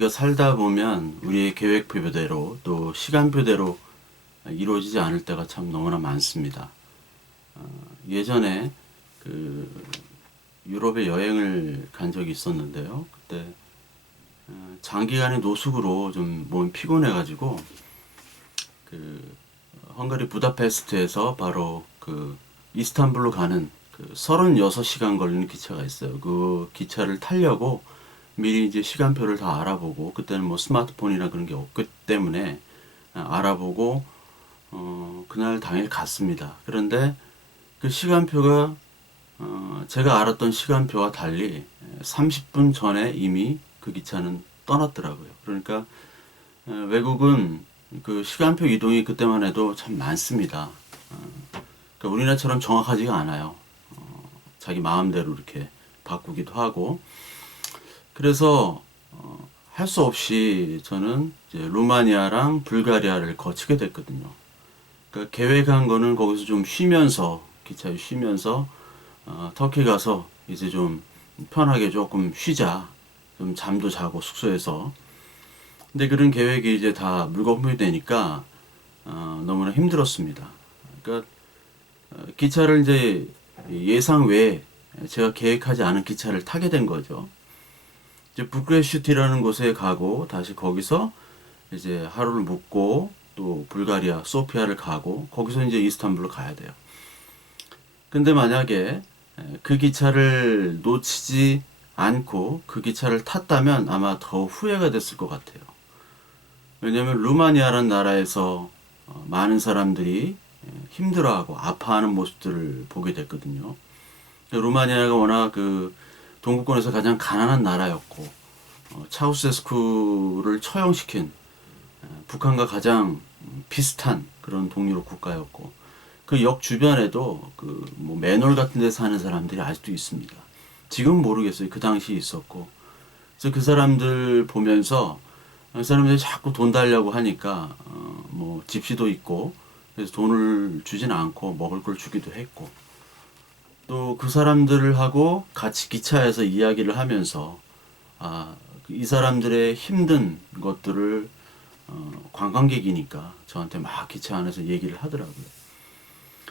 우리가 살다 보면 우리의 계획표대로 또 시간표대로 이루어지지 않을 때가 참 너무나 많습니다. 예전에 그 유럽에 여행을 간 적이 있었는데요. 그때 장기간의 노숙으로 좀 몸이 피곤해가지고 그 헝가리 부다페스트에서 바로 그 이스탄불로 가는 그 36시간 걸리는 기차가 있어요. 그 기차를 타려고 미리 이제 시간표를 다 알아보고, 그때는 뭐 스마트폰이나 그런 게 없기 때문에 알아보고 그날 당일 갔습니다. 그런데 그 시간표가 제가 알았던 시간표와 달리 30분 전에 이미 그 기차는 떠났더라고요. 그러니까 외국은 그 시간표 이동이 그때만 해도 참 많습니다. 그러니까 우리나라처럼 정확하지가 않아요. 자기 마음대로 이렇게 바꾸기도 하고. 그래서 할 수 없이 저는 이제 루마니아랑 불가리아를 거치게 됐거든요. 그러니까 계획한 거는 거기서 좀 쉬면서, 기차에 쉬면서 터키 가서 이제 좀 편하게 조금 쉬자, 좀 잠도 자고 숙소에서. 근데 그런 계획이 이제 다 물거품이 되니까 너무나 힘들었습니다. 그러니까 기차를 이제 예상 외에 제가 계획하지 않은 기차를 타게 된 거죠. 이제 부크레슈티라는 곳에 가고 다시 거기서 이제 하루를 묵고 또 불가리아 소피아를 가고 거기서 이제 이스탄불로 가야 돼요. 근데 만약에 그 기차를 놓치지 않고 그 기차를 탔다면 아마 더 후회가 됐을 것 같아요. 왜냐하면 루마니아라는 나라에서 많은 사람들이 힘들어하고 아파하는 모습들을 보게 됐거든요. 루마니아가 워낙 그 동구권에서 가장 가난한 나라였고 차우세스쿠를 처형시킨 북한과 가장 비슷한 그런 동유럽 국가였고 그 역 주변에도 그 뭐 맨홀 같은 데 사는 사람들이 아직도 있습니다. 지금 모르겠어요. 그 당시 있었고. 그래서 그 사람들 보면서 그 사람들이 자꾸 돈 달라고 하니까 뭐 집시도 있고 그래서 돈을 주진 않고 먹을 걸 주기도 했고 또 그 사람들하고 같이 기차에서 이야기를 하면서 이 사람들의 힘든 것들을 관광객이니까 저한테 막 기차 안에서 얘기를 하더라고요.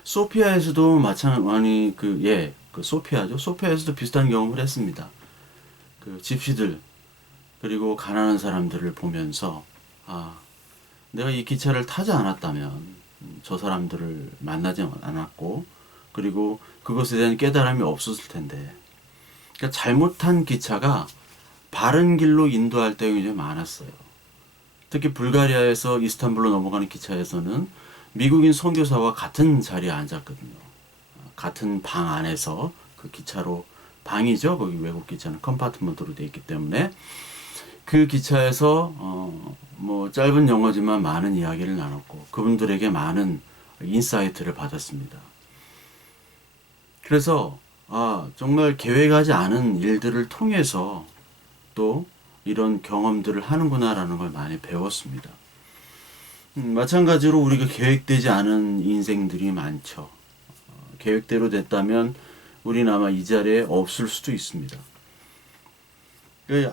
소피아에서도 마찬가지 그 소피아죠. 소피아에서도 비슷한 경험을 했습니다. 그 집시들 그리고 가난한 사람들을 보면서 내가 이 기차를 타지 않았다면 저 사람들을 만나지 않았고 그리고 그것에 대한 깨달음이 없었을 텐데. 그러니까 잘못한 기차가 바른 길로 인도할 때가 굉장히 많았어요. 특히 불가리아에서 이스탄불로 넘어가는 기차에서는 미국인 선교사와 같은 자리에 앉았거든요. 같은 방 안에서 그 기차로 방이죠. 거기 외국 기차는 컴파트먼트로 되어 있기 때문에 그 기차에서 뭐 짧은 영어지만 많은 이야기를 나눴고 그분들에게 많은 인사이트를 받았습니다. 그래서 정말 계획하지 않은 일들을 통해서 또 이런 경험들을 하는구나라는 걸 많이 배웠습니다. 마찬가지로 우리가 계획되지 않은 인생들이 많죠. 계획대로 됐다면 우리는 아마 이 자리에 없을 수도 있습니다.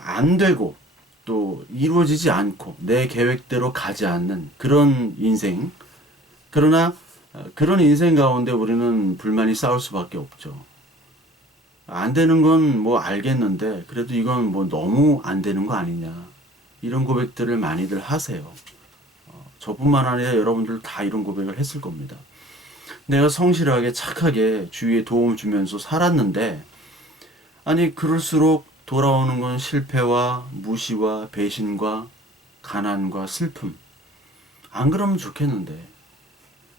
안 되고 또 이루어지지 않고 내 계획대로 가지 않는 그런 인생. 그러나 그런 인생 가운데 우리는 불만이 쌓을 수밖에 없죠. 안 되는 건 뭐 알겠는데 그래도 이건 뭐 너무 안 되는 거 아니냐. 이런 고백들을 많이들 하세요. 저뿐만 아니라 여러분들 다 이런 고백을 했을 겁니다. 내가 성실하게 착하게 주위에 도움 주면서 살았는데 아니 그럴수록 돌아오는 건 실패와 무시와 배신과 가난과 슬픔. 안 그러면 좋겠는데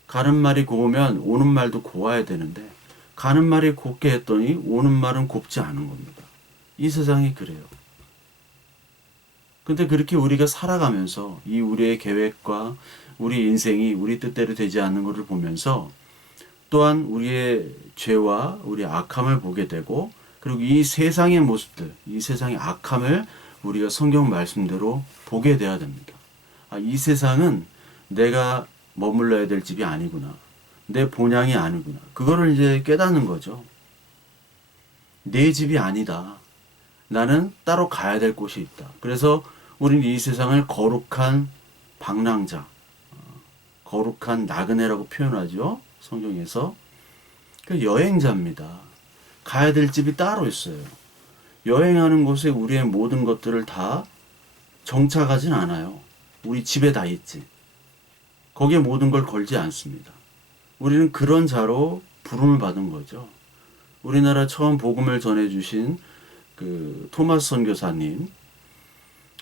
가는 말이 고우면 오는 말도 고와야 되는데 가는 말이 곱게 했더니 오는 말은 곱지 않은 겁니다. 이 세상이 그래요. 근데 그렇게 우리가 살아가면서 이 우리의 계획과 우리 인생이 우리 뜻대로 되지 않는 것을 보면서 또한 우리의 죄와 우리의 악함을 보게 되고 그리고 이 세상의 모습들, 이 세상의 악함을 우리가 성경 말씀대로 보게 돼야 됩니다. 이 세상은 내가 머물러야 될 집이 아니구나. 내 본향이 아니구나. 그거를 이제 깨닫는 거죠. 내 집이 아니다. 나는 따로 가야 될 곳이 있다. 그래서 우리는 이 세상을 거룩한 방랑자, 거룩한 나그네라고 표현하죠. 성경에서. 그 여행자입니다. 가야 될 집이 따로 있어요. 여행하는 곳에 우리의 모든 것들을 다 정착하진 않아요. 우리 집에 다 있지. 거기에 모든 걸 걸지 않습니다. 우리는 그런 자로 부름을 받은 거죠. 우리나라 처음 복음을 전해주신 그 토마스 선교사님,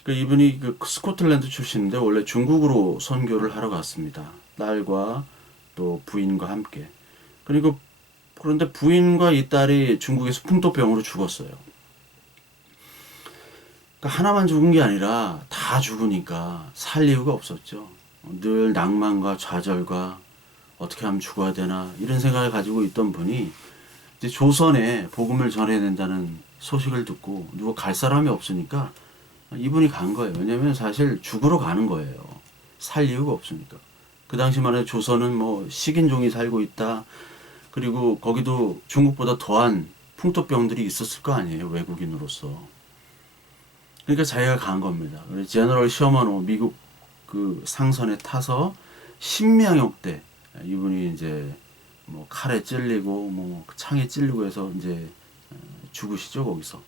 그 이분이 그 스코틀랜드 출신인데 원래 중국으로 선교를 하러 갔습니다. 딸과 또 부인과 함께. 그런데 부인과 이 딸이 중국에서 풍토병으로 죽었어요. 그러니까 하나만 죽은 게 아니라 다 죽으니까 살 이유가 없었죠. 늘 낭만과 좌절과 어떻게 하면 죽어야 되나 이런 생각을 가지고 있던 분이 이제 조선에 복음을 전해야 된다는 소식을 듣고 누가 갈 사람이 없으니까 이분이 간 거예요. 왜냐면 사실 죽으러 가는 거예요. 살 이유가 없으니까. 그 당시만 해도 조선은 뭐 식인종이 살고 있다. 그리고 거기도 중국보다 더한 풍토병들이 있었을 거 아니에요. 외국인으로서. 그러니까 자기가 간 겁니다. 그래서 제너럴 셔먼호 미국 그 상선에 타서 신명역대 이분이 이제 뭐 칼에 찔리고 뭐 창에 찔리고 해서 이제 죽으시죠 거기서.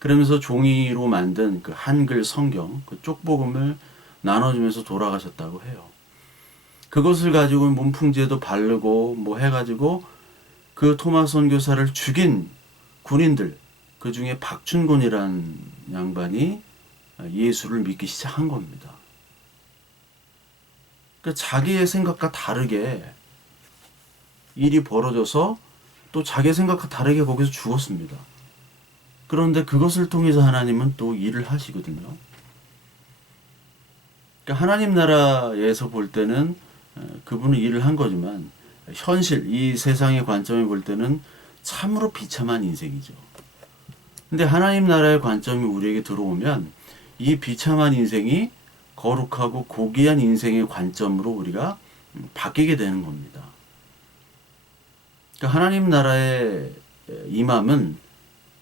그러면서 종이로 만든 그 한글 성경 그 쪽복음을 나눠주면서 돌아가셨다고 해요. 그것을 가지고 문풍지에도 바르고 뭐 해가지고 그 토마스 선교사를 죽인 군인들 그 중에 박춘곤이란 양반이 예수를 믿기 시작한 겁니다. 그러니까 자기의 생각과 다르게 일이 벌어져서 또 자기의 생각과 다르게 거기서 죽었습니다. 그런데 그것을 통해서 하나님은 또 일을 하시거든요. 그러니까 하나님 나라에서 볼 때는 그분은 일을 한 거지만 현실, 이 세상의 관점에 볼 때는 참으로 비참한 인생이죠. 근데 하나님 나라의 관점이 우리에게 들어오면 이 비참한 인생이 거룩하고 고귀한 인생의 관점으로 우리가 바뀌게 되는 겁니다. 그러니까 하나님 나라의 임함은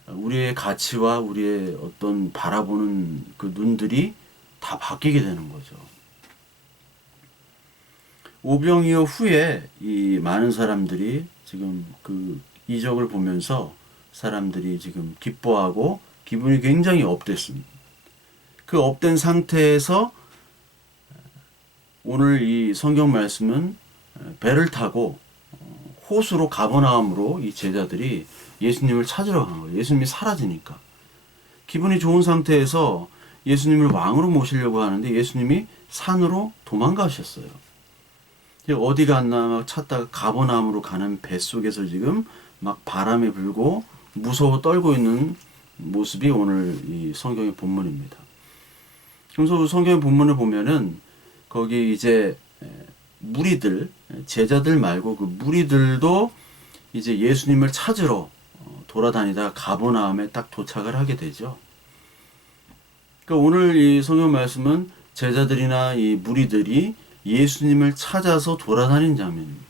우리의 가치와 우리의 어떤 바라보는 그 눈들이 다 바뀌게 되는 거죠. 오병이어 후에 이 많은 사람들이 지금 그 이적을 보면서 사람들이 지금 기뻐하고 기분이 굉장히 업됐습니다. 그 업된 상태에서 오늘 이 성경 말씀은 배를 타고 호수로 가버나움으로 이 제자들이 예수님을 찾으러 간 거예요. 예수님이 사라지니까. 기분이 좋은 상태에서 예수님을 왕으로 모시려고 하는데 예수님이 산으로 도망가셨어요. 어디 갔나 막 찾다가 가버나움으로 가는 배 속에서 지금 막 바람이 불고 무서워 떨고 있는 모습이 오늘 이 성경의 본문입니다. 그래서 성경의 본문을 보면은 거기 이제 무리들, 제자들 말고 그 무리들도 이제 예수님을 찾으러 돌아다니다 가버나움에 딱 도착을 하게 되죠. 그러니까 오늘 이 성경 말씀은 제자들이나 이 무리들이 예수님을 찾아서 돌아다닌 장면입니다.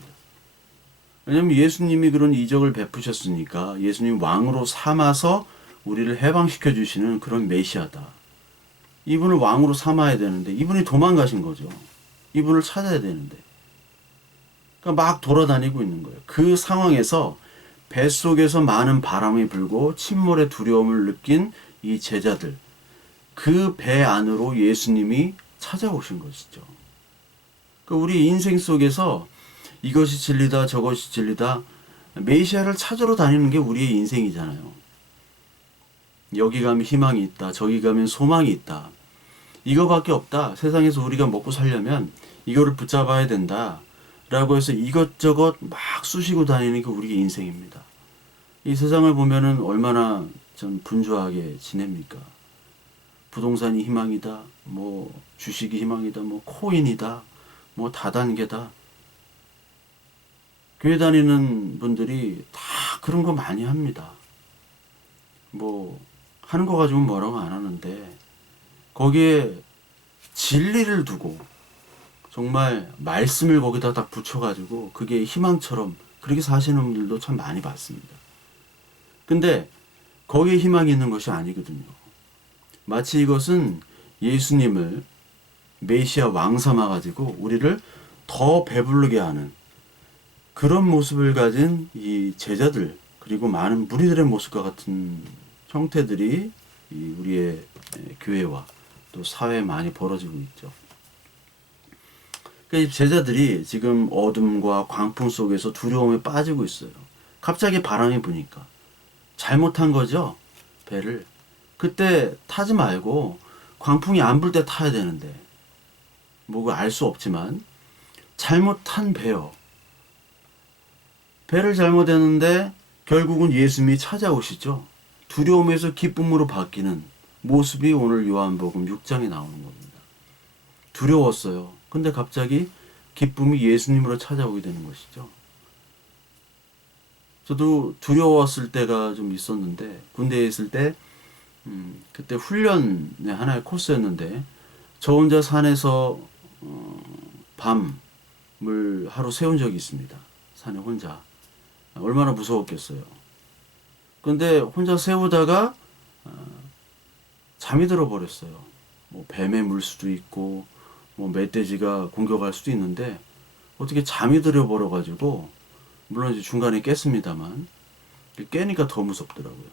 왜냐하면 예수님이 그런 이적을 베푸셨으니까 예수님 왕으로 삼아서 우리를 해방시켜 주시는 그런 메시아다. 이분을 왕으로 삼아야 되는데 이분이 도망가신 거죠. 이분을 찾아야 되는데. 그러니까 막 돌아다니고 있는 거예요. 그 상황에서 뱃속에서 많은 바람이 불고 침몰의 두려움을 느낀 이 제자들. 그 배 안으로 예수님이 찾아오신 것이죠. 그러니까 우리 인생 속에서 이것이 진리다 저것이 진리다 메시아를 찾으러 다니는 게 우리의 인생이잖아요. 여기 가면 희망이 있다. 저기 가면 소망이 있다. 이거밖에 없다. 세상에서 우리가 먹고 살려면 이거를 붙잡아야 된다. 라고 해서 이것저것 막 쑤시고 다니는 게 우리의 인생입니다. 이 세상을 보면은 얼마나 좀 분주하게 지냅니까? 부동산이 희망이다. 뭐 주식이 희망이다. 뭐 코인이다. 뭐 다단계다. 교회 다니는 분들이 다 그런 거 많이 합니다. 뭐 하는 거 가지고 뭐라고 안 하는데 거기에 진리를 두고 정말 말씀을 거기다 딱 붙여가지고 그게 희망처럼 그렇게 사시는 분들도 참 많이 봤습니다. 근데 거기에 희망이 있는 것이 아니거든요. 마치 이것은 예수님을 메시아 왕 삼아가지고 우리를 더 배부르게 하는 그런 모습을 가진 이 제자들, 그리고 많은 무리들의 모습과 같은 형태들이 이 우리의 교회와 또 사회에 많이 벌어지고 있죠. 그러니까 이 제자들이 지금 어둠과 광풍 속에서 두려움에 빠지고 있어요. 갑자기 바람이 부니까. 잘못한 거죠, 배를. 그때 타지 말고 광풍이 안 불 때 타야 되는데, 뭐 알 수 없지만 잘못한 배요. 배를 잘못했는데 결국은 예수님이 찾아오시죠. 두려움에서 기쁨으로 바뀌는 모습이 오늘 요한복음 6장에 나오는 겁니다. 두려웠어요. 근데 갑자기 기쁨이 예수님으로 찾아오게 되는 것이죠. 저도 두려웠을 때가 좀 있었는데, 군대에 있을 때 그때 훈련의 하나의 코스였는데, 저 혼자 산에서 밤을 하루 세운 적이 있습니다. 산에 혼자. 얼마나 무서웠겠어요. 근데 혼자 세우다가 잠이 들어버렸어요. 뭐 뱀에 물 수도 있고 뭐 멧돼지가 공격할 수도 있는데, 어떻게 잠이 들어버려가지고, 물론 이제 중간에 깼습니다만 깨니까 더 무섭더라고요.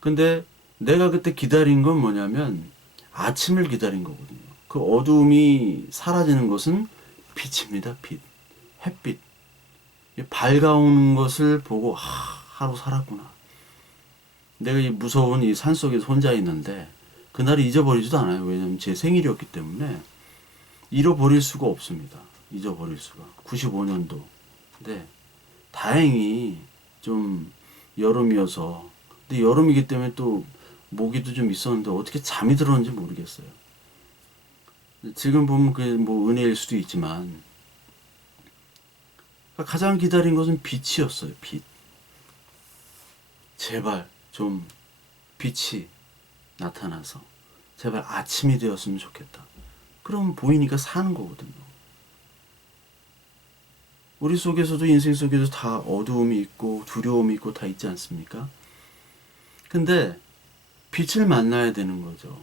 근데 내가 그때 기다린 건 뭐냐면 아침을 기다린 거거든요. 그 어두움이 사라지는 것은 빛입니다. 빛, 햇빛. 밝아오는 것을 보고 하루 살았구나. 내가 이 무서운 이 산속에서 혼자 있는데 그날을 잊어버리지도 않아요. 왜냐하면 제 생일이었기 때문에 잃어버릴 수가 없습니다. 잊어버릴 수가. 95년도. 근데 다행히 좀 여름이어서, 근데 여름이기 때문에 또 모기도 좀 있었는데 어떻게 잠이 들었는지 모르겠어요. 지금 보면 그게 뭐 은혜일 수도 있지만, 가장 기다린 것은 빛이었어요. 빛. 제발 좀 빛이 나타나서 제발 아침이 되었으면 좋겠다. 그럼 보이니까 사는 거거든요. 우리 속에서도, 인생 속에도 다 어두움이 있고 두려움이 있고 다 있지 않습니까? 근데 빛을 만나야 되는 거죠.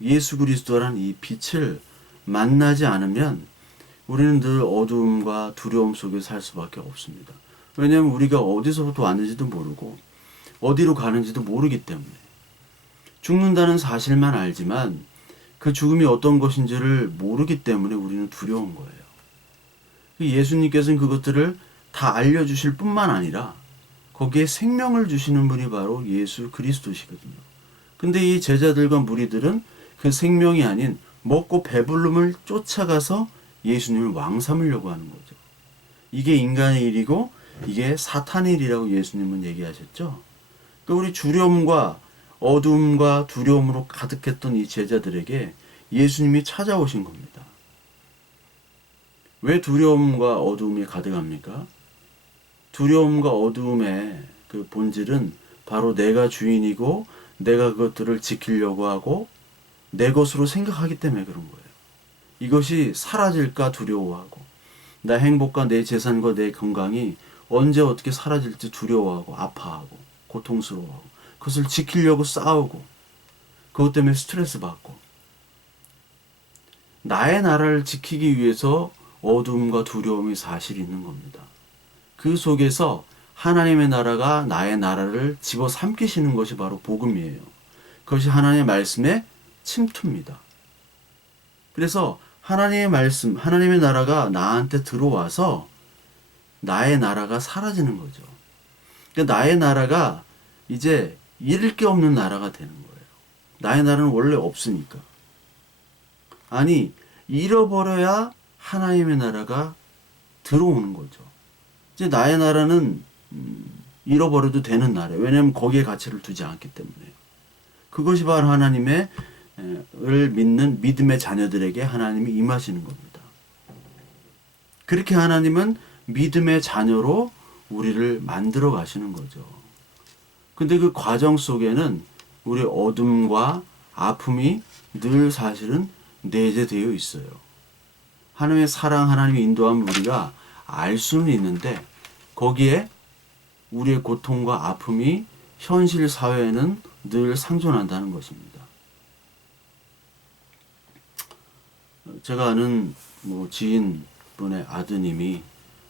예수 그리스도란 이 빛을 만나지 않으면 우리는 늘 어두움과 두려움 속에 살 수밖에 없습니다. 왜냐하면 우리가 어디서부터 왔는지도 모르고 어디로 가는지도 모르기 때문에. 죽는다는 사실만 알지만 그 죽음이 어떤 것인지를 모르기 때문에 우리는 두려운 거예요. 예수님께서는 그것들을 다 알려주실 뿐만 아니라 거기에 생명을 주시는 분이 바로 예수 그리스도시거든요. 근데 이 제자들과 무리들은 그 생명이 아닌 먹고 배부름을 쫓아가서 예수님을 왕 삼으려고 하는 거죠. 이게 인간의 일이고 이게 사탄의 일이라고 예수님은 얘기하셨죠. 그러니까 우리 두려움과 어둠과 두려움으로 가득했던 이 제자들에게 예수님이 찾아오신 겁니다. 왜 두려움과 어두움이 가득합니까? 두려움과 어두움의 그 본질은 바로 내가 주인이고 내가 그것들을 지키려고 하고 내 것으로 생각하기 때문에 그런 거예요. 이것이 사라질까 두려워하고, 나 행복과 내 재산과 내 건강이 언제 어떻게 사라질지 두려워하고 아파하고 고통스러워하고 그것을 지키려고 싸우고 그것 때문에 스트레스 받고, 나의 나라를 지키기 위해서 어둠과 두려움이 사실 있는 겁니다. 그 속에서 하나님의 나라가 나의 나라를 집어삼키시는 것이 바로 복음이에요. 그것이 하나님의 말씀의 침투입니다. 그래서 하나님의 말씀, 하나님의 나라가 나한테 들어와서 나의 나라가 사라지는 거죠. 그러니까 나의 나라가 이제 잃을 게 없는 나라가 되는 거예요. 나의 나라는 원래 없으니까. 아니, 잃어버려야 하나님의 나라가 들어오는 거죠. 이제 나의 나라는 잃어버려도 되는 나라예요. 왜냐하면 거기에 가치를 두지 않기 때문에. 그것이 바로 하나님의 을 믿는 믿음의 자녀들에게 하나님이 임하시는 겁니다. 그렇게 하나님은 믿음의 자녀로 우리를 만들어 가시는 거죠. 근데 그 과정 속에는 우리 어둠과 아픔이 늘 사실은 내재되어 있어요. 하나님의 사랑, 하나님의 인도함을 우리가 알 수는 있는데 거기에 우리의 고통과 아픔이 현실 사회에는 늘 상존한다는 것입니다. 제가 아는 뭐 지인분의 아드님이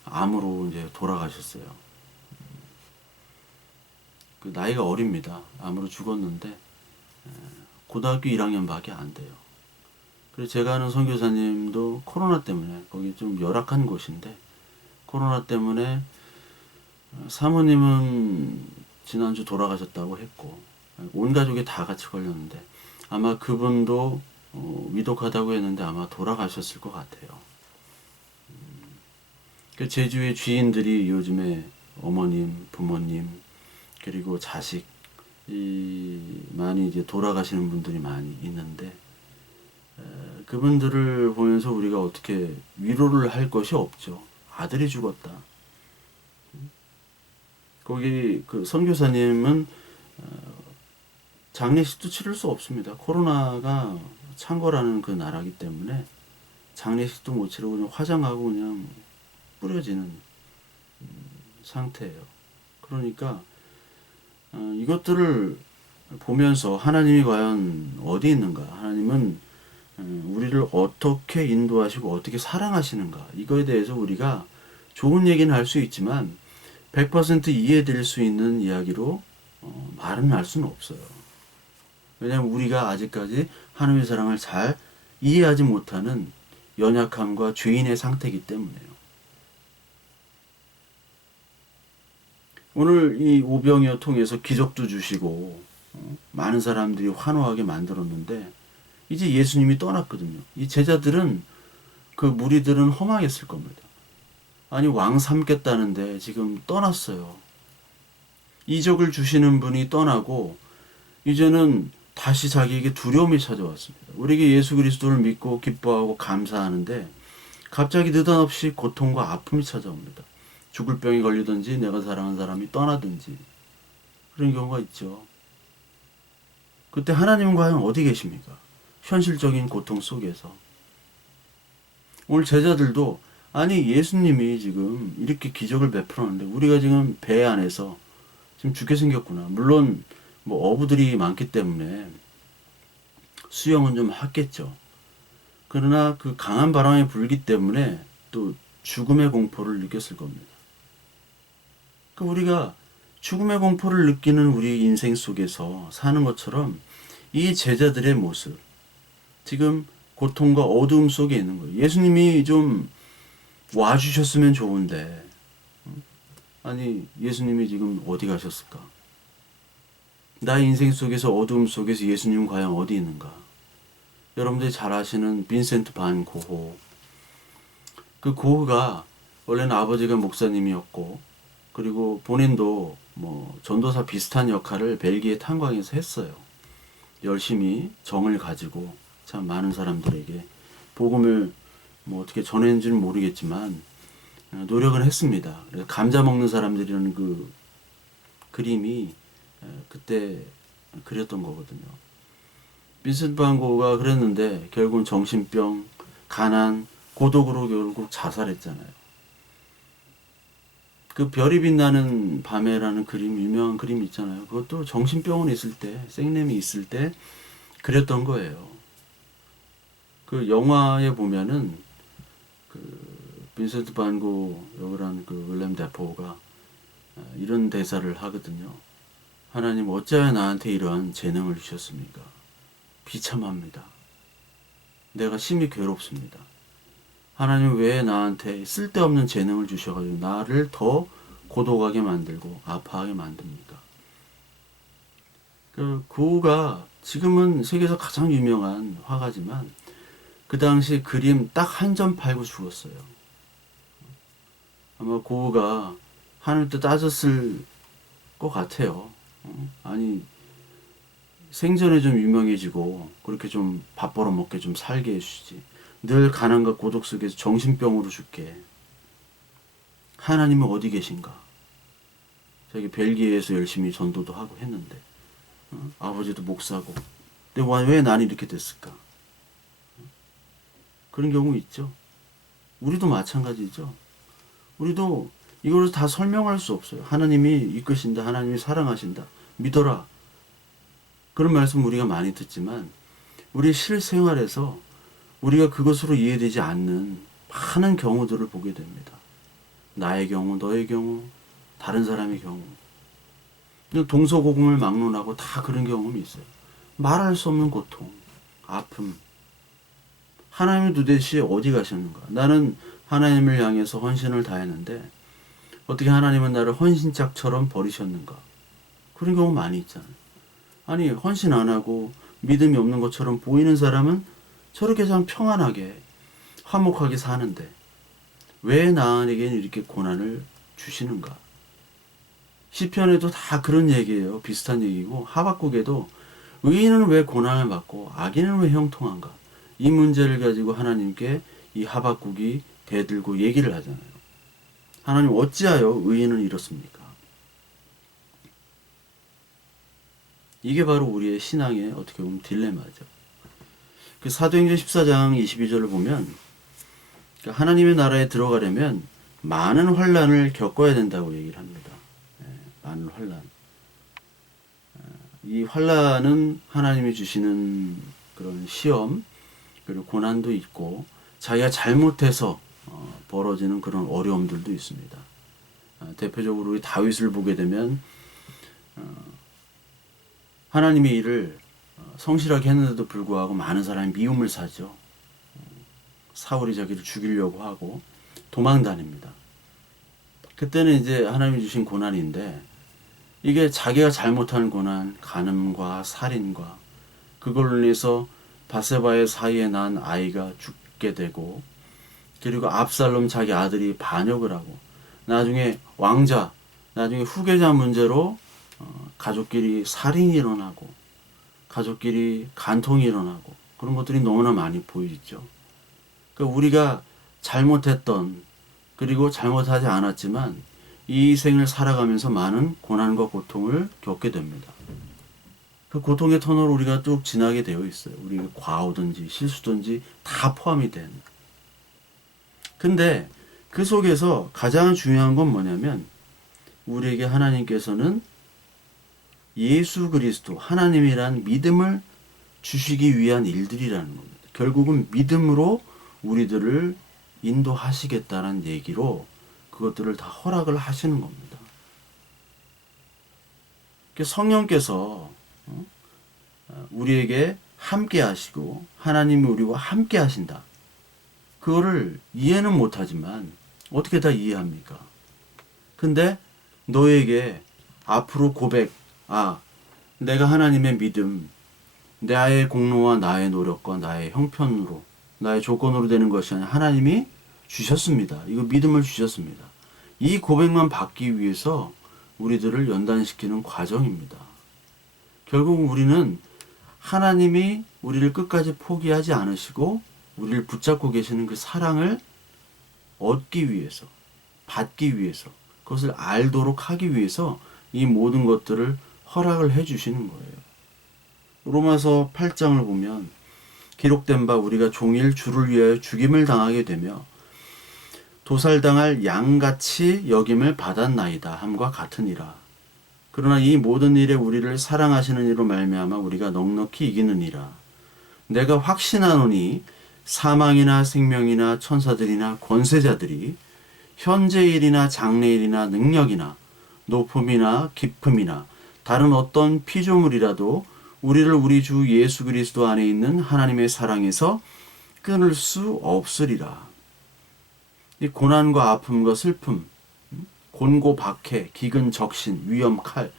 암으로 이제 돌아가셨어요. 그 나이가 어립니다. 암으로 죽었는데 고등학교 1학년밖에 안 돼요. 그래서 제가 아는 선교사님도 코로나 때문에 거기 좀 열악한 곳인데 코로나 때문에 사모님은 지난주 돌아가셨다고 했고 온 가족이 다 같이 걸렸는데 아마 그분도 위독하다고 했는데 아마 돌아가셨을 것 같아요. 그 제주의 주인들이 요즘에 어머님, 부모님 그리고 자식 많이 이제 돌아가시는 분들이 많이 있는데 그분들을 보면서 우리가 어떻게 위로를 할 것이 없죠. 아들이 죽었다. 거기 그 선교사님은 장례식도 치를 수 없습니다. 코로나가 창궐하는 그 나라기 때문에 장례식도 못 치르고 그냥 화장하고 그냥 뿌려지는 상태예요. 그러니까 이것들을 보면서 하나님이 과연 어디 있는가? 하나님은 우리를 어떻게 인도하시고 어떻게 사랑하시는가? 이거에 대해서 우리가 좋은 얘기는 할 수 있지만 100% 이해될 수 있는 이야기로 말은 할 수는 없어요. 왜냐하면 우리가 아직까지 하나님의 사랑을 잘 이해하지 못하는 연약함과 죄인의 상태이기 때문에요. 오늘 이 오병이어 통해서 기적도 주시고 많은 사람들이 환호하게 만들었는데 이제 예수님이 떠났거든요. 이 제자들은 그 무리들은 허망했을 겁니다. 아니 왕 삼겠다는데 지금 떠났어요. 이적을 주시는 분이 떠나고 이제는 다시 자기에게 두려움이 찾아왔습니다. 우리에게 예수 그리스도를 믿고 기뻐하고 감사하는데 갑자기 느닷없이 고통과 아픔이 찾아옵니다. 죽을 병에 걸리든지 내가 사랑하는 사람이 떠나든지 그런 경우가 있죠. 그때 하나님은 과연 어디 계십니까? 현실적인 고통 속에서. 오늘 제자들도 아니 예수님이 지금 이렇게 기적을 베풀었는데 우리가 지금 배 안에서 지금 죽게 생겼구나. 물론 뭐 어부들이 많기 때문에 수영은 좀 하겠죠. 그러나 그 강한 바람이 불기 때문에 또 죽음의 공포를 느꼈을 겁니다. 그 우리가 죽음의 공포를 느끼는 우리 인생 속에서 사는 것처럼 이 제자들의 모습, 지금 고통과 어두움 속에 있는 거예요. 예수님이 좀 와주셨으면 좋은데, 아니, 예수님이 지금 어디 가셨을까? 나의 인생 속에서 어두움 속에서 예수님은 과연 어디 있는가? 여러분들이 잘 아시는 빈센트 반 고흐. 그 고흐가 원래는 아버지가 목사님이었고, 그리고 본인도 뭐 전도사 비슷한 역할을 벨기에 탄광에서 했어요. 열심히 정을 가지고 참 많은 사람들에게 복음을 뭐 어떻게 전했는지는 모르겠지만 노력을 했습니다. 그래서 감자 먹는 사람들이라는 그 그림이 그때 그렸던 거거든요. 빈센트 반 고흐가 그랬는데 결국은 정신병, 가난, 고독으로 결국 자살했잖아요. 그 별이 빛나는 밤에라는 그림, 유명한 그림 있잖아요. 그것도 정신병원 있을 때, 생냄이 있을 때 그렸던 거예요. 그 영화에 보면은 그 빈센트 반 고흐 역을 그 윌렘 데포가 이런 대사를 하거든요. 하나님 어찌하여 나한테 이러한 재능을 주셨습니까? 비참합니다. 내가 심히 괴롭습니다. 하나님 왜 나한테 쓸데없는 재능을 주셔가지고 나를 더 고독하게 만들고 아파하게 만듭니까? 그 고흐가 지금은 세계에서 가장 유명한 화가지만 그 당시 그림 딱 한 점 팔고 죽었어요. 아마 고흐가 하늘 뜻 따졌을 것 같아요. 아니 생전에 좀 유명해지고 그렇게 좀 밥 벌어먹게 좀 살게 해주지. 늘 가난과 고독 속에서 정신병으로 죽게. 하나님은 어디 계신가? 저기 벨기에에서 열심히 전도도 하고 했는데 아버지도 목사고 근데 왜 나는 이렇게 됐을까? 그런 경우 있죠. 우리도 마찬가지죠. 우리도 이걸 다 설명할 수 없어요. 하나님이 이끄신다. 하나님이 사랑하신다. 믿어라. 그런 말씀 우리가 많이 듣지만 우리 실생활에서 우리가 그것으로 이해되지 않는 많은 경우들을 보게 됩니다. 나의 경우, 너의 경우, 다른 사람의 경우. 동서고금을 막론하고 다 그런 경험이 있어요. 말할 수 없는 고통, 아픔. 하나님이 도대체 어디 가셨는가? 나는 하나님을 향해서 헌신을 다했는데 어떻게 하나님은 나를 헌신짝처럼 버리셨는가? 그런 경우 많이 있잖아요. 아니, 헌신 안 하고 믿음이 없는 것처럼 보이는 사람은 저렇게 참 평안하게 화목하게 사는데 왜 나에게는 이렇게 고난을 주시는가? 시편에도 다 그런 얘기예요. 비슷한 얘기고 하박국에도 의인은 왜 고난을 받고 악인은 왜 형통한가? 이 문제를 가지고 하나님께 이 하박국이 대들고 얘기를 하잖아요. 하나님 어찌하여 의인은 이렇습니까? 이게 바로 우리의 신앙의 어떻게 보면 딜레마죠. 그 사도행전 14장 22절을 보면 하나님의 나라에 들어가려면 많은 환난을 겪어야 된다고 얘기를 합니다. 많은 환난. 이 환난은 하나님이 주시는 그런 시험 그리고 고난도 있고 자기가 잘못해서 벌어지는 그런 어려움들도 있습니다. 대표적으로 우리 다윗을 보게 되면 하나님의 일을 성실하게 했는데도 불구하고 많은 사람이 미움을 사죠. 사울이 자기를 죽이려고 하고 도망 다닙니다. 그때는 이제 하나님이 주신 고난인데 이게 자기가 잘못한 고난, 간음과 살인과 그걸로 인해서 바세바의 사이에 난 아이가 죽게 되고 그리고 압살롬 자기 아들이 반역을 하고 나중에 왕자, 나중에 후계자 문제로 가족끼리 살인이 일어나고 가족끼리 간통이 일어나고 그런 것들이 너무나 많이 보이죠. 그러니까 우리가 잘못했던 그리고 잘못하지 않았지만 이 생을 살아가면서 많은 고난과 고통을 겪게 됩니다. 그 고통의 터널을 우리가 쭉 지나게 되어 있어요. 우리가 과오든지 실수든지 다 포함이 된. 근데 그 속에서 가장 중요한 건 뭐냐면 우리에게 하나님께서는 예수 그리스도 하나님이란 믿음을 주시기 위한 일들이라는 겁니다. 결국은 믿음으로 우리들을 인도하시겠다는 얘기로 그것들을 다 허락을 하시는 겁니다. 성령께서 우리에게 함께 하시고 하나님이 우리와 함께 하신다. 그거를 이해는 못하지만 어떻게 다 이해합니까? 근데 너에게 앞으로 고백, 내가 하나님의 믿음, 나의 공로와 나의 노력과 나의 형편으로, 나의 조건으로 되는 것이 아니라 하나님이 주셨습니다. 이거 믿음을 주셨습니다. 이 고백만 받기 위해서 우리들을 연단시키는 과정입니다. 결국 우리는 하나님이 우리를 끝까지 포기하지 않으시고 우리를 붙잡고 계시는 그 사랑을 얻기 위해서, 받기 위해서, 그것을 알도록 하기 위해서 이 모든 것들을 허락을 해 주시는 거예요. 로마서 8장을 보면 기록된 바 우리가 종일 주를 위하여 죽임을 당하게 되며 도살당할 양같이 여김을 받았나이다 함과 같으니라. 그러나 이 모든 일에 우리를 사랑하시는 이로 말미암아 우리가 넉넉히 이기느니라. 내가 확신하노니 사망이나 생명이나 천사들이나 권세자들이 현재일이나 장래일이나 능력이나 높음이나 깊음이나 다른 어떤 피조물이라도 우리를 우리 주 예수 그리스도 안에 있는 하나님의 사랑에서 끊을 수 없으리라. 이 고난과 아픔과 슬픔, 곤고 박해, 기근 적신, 위험 칼,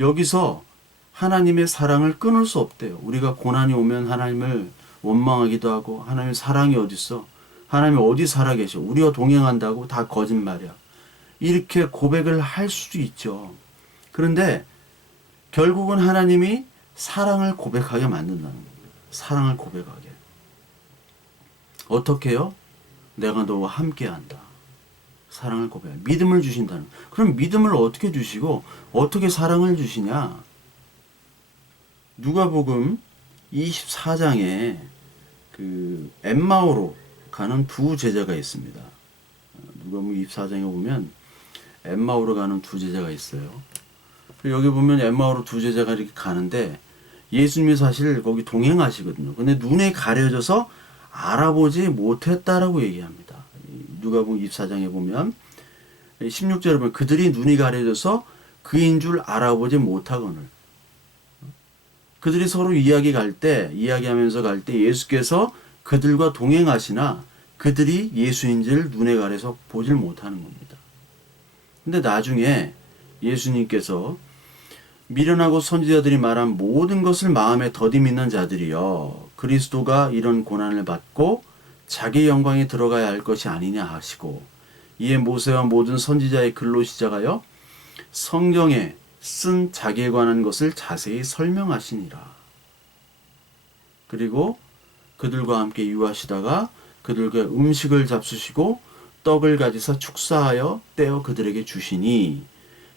여기서 하나님의 사랑을 끊을 수 없대요. 우리가 고난이 오면 하나님을 원망하기도 하고 하나님의 사랑이 어디 있어? 하나님이 어디 살아계셔? 우리와 동행한다고? 다 거짓말이야. 이렇게 고백을 할 수도 있죠. 그런데 결국은 하나님이 사랑을 고백하게 만든다는 거예요. 사랑을 고백하게. 어떻게요? 내가 너와 함께한다. 사랑을 고백해. 믿음을 주신다는. 그럼 믿음을 어떻게 주시고 어떻게 사랑을 주시냐? 누가복음 24장에 그 엠마오로 가는 두 제자가 있습니다. 누가복음 24장에 보면 엠마오로 가는 두 제자가 있어요. 여기 보면 엠마오로 두 제자가 이렇게 가는데 예수님이 사실 거기 동행하시거든요. 근데 눈에 가려져서 알아보지 못했다라고 얘기합니다. 누가복음 24장에 보면 16절에 보면 그들이 눈이 가려져서 그인 줄 알아보지 못하거늘. 그들이 서로 이야기하면서 갈 때 예수께서 그들과 동행하시나 그들이 예수인 줄 눈에 가려서 보질 못하는 겁니다. 근데 나중에 예수님께서 미련하고 선지자들이 말한 모든 것을 마음에 더디 믿는 자들이여 그리스도가 이런 고난을 받고 자기 영광에 들어가야 할 것이 아니냐 하시고 이에 모세와 모든 선지자의 글로 시작하여 성경에 쓴 자기에 관한 것을 자세히 설명하시니라. 그리고 그들과 함께 유하시다가 그들과 음식을 잡수시고 떡을 가지사 축사하여 떼어 그들에게 주시니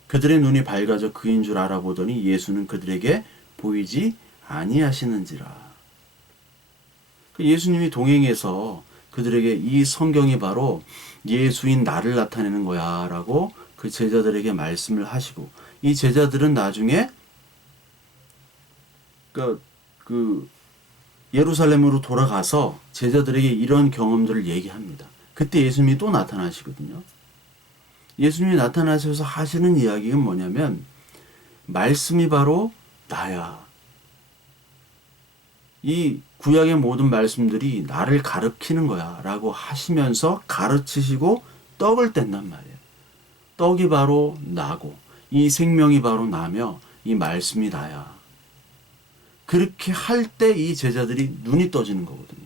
그들의 눈이 밝아져 그인 줄 알아보더니 예수는 그들에게 보이지 아니하시는지라. 예수님이 동행해서 그들에게 이 성경이 바로 예수인 나를 나타내는 거야 라고 그 제자들에게 말씀을 하시고 이 제자들은 나중에 그 예루살렘으로 돌아가서 제자들에게 이런 경험들을 얘기합니다. 그때 예수님이 또 나타나시거든요. 예수님이 나타나셔서 하시는 이야기가 뭐냐면 말씀이 바로 나야. 이 구약의 모든 말씀들이 나를 가르치는 거야 라고 하시면서 가르치시고 떡을 뗀단 말이에요. 떡이 바로 나고 이 생명이 바로 나며 이 말씀이 나야. 그렇게 할 때 이 제자들이 눈이 떠지는 거거든요.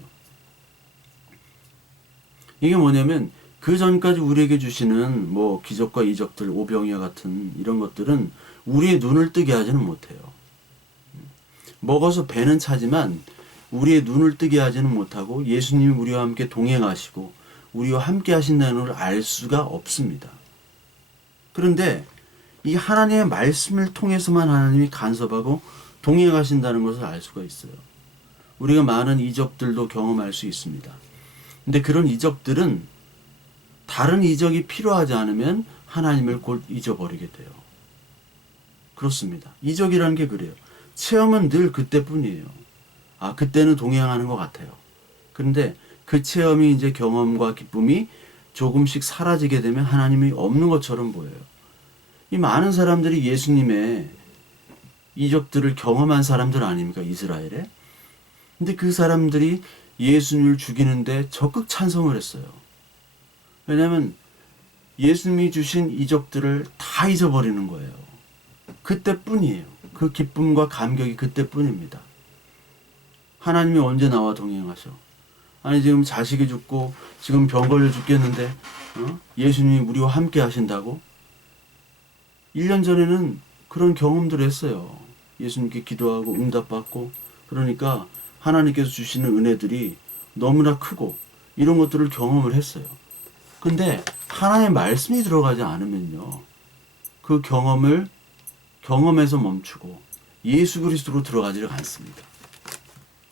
이게 뭐냐면 그 전까지 우리에게 주시는 뭐 기적과 이적들, 오병이와 같은 이런 것들은 우리의 눈을 뜨게 하지는 못해요. 먹어서 배는 차지만 우리의 눈을 뜨게 하지는 못하고 예수님이 우리와 함께 동행하시고 우리와 함께 하신다는 걸 알 수가 없습니다. 그런데 이 하나님의 말씀을 통해서만 하나님이 간섭하고 동행하신다는 것을 알 수가 있어요. 우리가 많은 이적들도 경험할 수 있습니다. 근데 그런 이적들은 다른 이적이 필요하지 않으면 하나님을 곧 잊어버리게 돼요. 그렇습니다. 이적이라는 게 그래요. 체험은 늘 그때뿐이에요. 아, 그때는 동행하는 것 같아요. 그런데 그 체험이 이제 경험과 기쁨이 조금씩 사라지게 되면 하나님이 없는 것처럼 보여요. 이 많은 사람들이 예수님의 이적들을 경험한 사람들 아닙니까? 이스라엘에. 근데 그 사람들이 예수님을 죽이는데 적극 찬성을 했어요. 왜냐하면 예수님이 주신 이적들을 다 잊어버리는 거예요. 그때뿐이에요. 그 기쁨과 감격이 그때뿐입니다. 하나님이 언제 나와 동행하셔? 아니 지금 자식이 죽고 지금 병 걸려 죽겠는데 예수님이 우리와 함께 하신다고? 1년 전에는 그런 경험들을 했어요. 예수님께 기도하고 응답받고 그러니까 하나님께서 주시는 은혜들이 너무나 크고 이런 것들을 경험을 했어요. 근데 하나님의 말씀이 들어가지 않으면요. 그 경험에서 멈추고 예수 그리스도로 들어가지를 않습니다.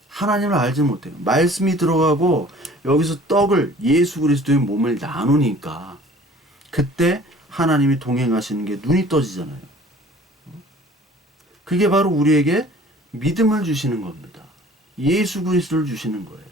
하나님을 알지 못해요. 말씀이 들어가고 여기서 떡을 예수 그리스도의 몸을 나누니까 그때 하나님이 동행하시는 게 눈이 떠지잖아요. 그게 바로 우리에게 믿음을 주시는 겁니다. 예수 그리스도를 주시는 거예요.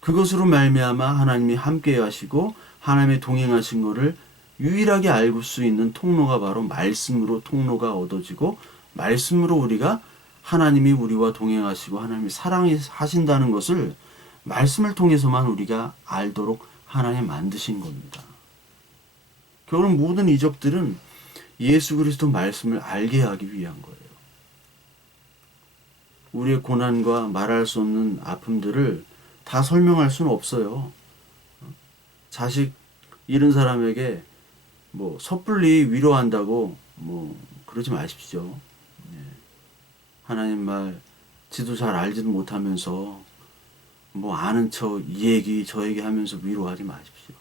그것으로 말미암아 하나님이 함께 하시고 하나님의 동행하신 것을 유일하게 알 수 있는 통로가 바로 말씀으로 통로가 얻어지고 말씀으로 우리가 하나님이 우리와 동행하시고 하나님이 사랑하신다는 것을 말씀을 통해서만 우리가 알도록 하나님 만드신 겁니다. 결국 모든 이적들은 예수 그리스도 말씀을 알게 하기 위한 거예요. 우리의 고난과 말할 수 없는 아픔들을 다 설명할 수는 없어요. 자식 잃은 사람에게 뭐 섣불리 위로한다고 뭐 그러지 마십시오. 하나님 말 지도 잘 알지도 못하면서 뭐 아는 척 이 얘기 저 얘기 하면서 위로하지 마십시오.